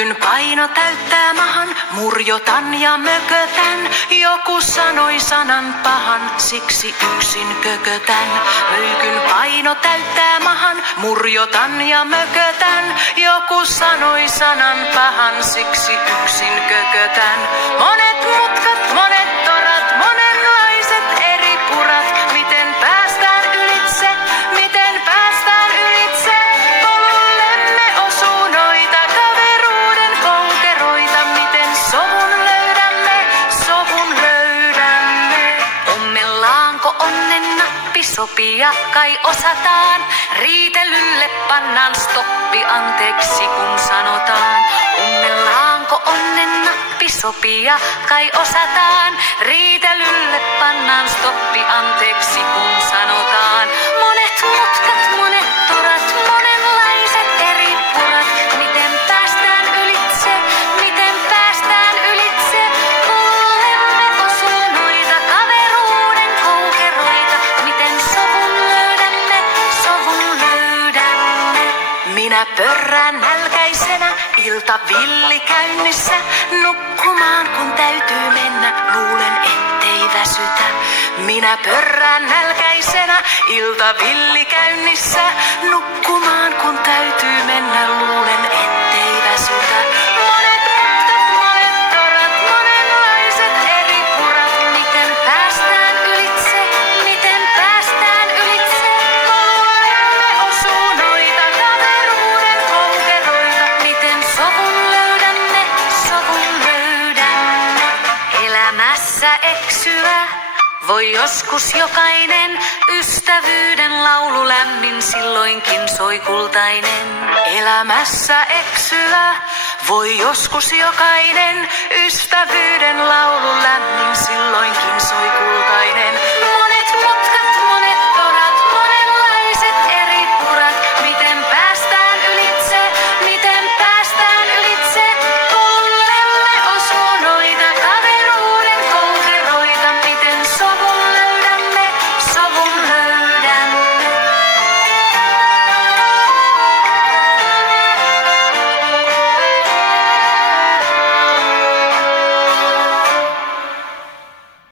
Möykyn paino täyttää mahan, murjotan ja mökötän. Joku sanoi sanan pahan, siksi yksin kökötän. Möykyn paino täyttää mahan, murjotan ja mökötän. Joku sanoi sanan pahan, siksi yksin kökötän. Monet mutkat, monet torat, monenlaiset eri purat. Miten päästään ylitse, miten päästään ylitse? Polullemme osuu noita kaveruuden konkeroita. Miten sovun löydämme, sovun löydämme? Ommellaanko onnen nappi sopia kai osataan? Riitelylle pannaan stoppi, anteeksi kun sanotaan. Ommellaanko onnen nappi sopia kai osataan? Riitelylle pannaan stoppi, anteeksi kun sanotaan. Monet mutkat, monet torat, monenlaiset eri purat. Miten päästään ylitse, miten päästään ylitse? Polullemme osuu noita kaveruuden konkeroita. Miten sovun löydämme, sovun löydämme? Minä pörrään nälkäisenä, ilta villi käynnissä. Nukkumaan kun täytyy mennä, luulen ettei väsytä. Minä pörrään nälkäisenä, ilta villi käynnissä. Nukkumaan kun täytyy mennä, luulen ettei väsytä. Monet mutkat, monet torat, monenlaiset eri purat. Miten päästään ylitse, miten päästään ylitse? Polullemme osuu noita kaveruuden konkeroita. Miten sovun löydämme, sovun löydämme? Elämässä eksyä voi joskus jokainen, ystävyyden laulu lämmin silloinkin soi kultainen. Elämässä eksyä voi joskus jokainen, ystävyyden laulu lämmin silloinkin soi kultainen.